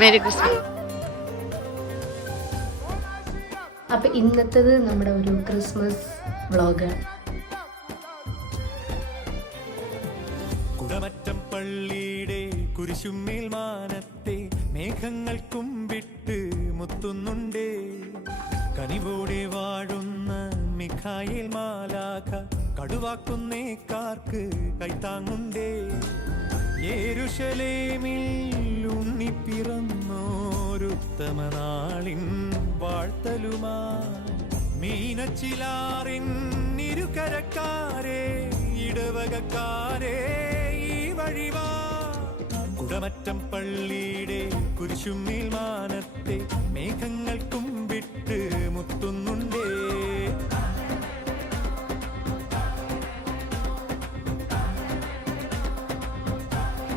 Merry Christmas. അപ്പൊ ഇന്നത്തേത് നമ്മുടെ ഒരു ക്രിസ്മസ് വ്ളോഗാണ്. കുടമറ്റം പള്ളിയുടെ കുരിശുമേൽ മാനത്തെ മേഘങ്ങൾ കുമ്പിട്ട് മുത്തുന്നുണ്ടേ. കനിവോടെ വാഴുന്ന മിഖായേൽ മാലാഖ കടുവാക്കുന്നേക്കാർക്ക് കൈത്താങ്ങുണ്ടേ. യെരൂശലേമിൽ ഉണ്ണി പിറന്നോരുത്തമ നാളിൻ വാഴ്ത്തലുമായി മീനച്ചിലാറിൻ ഇരുകരക്കാരെ ഇടവകക്കാരെ ഈ വഴിവാ. കുടമറ്റം പള്ളിയുടെ കുരിശുമേൽ മാനത്തെ മേഘങ്ങൾ കുമ്പിട്ട് മുത്തുന്നുണ്ടേ.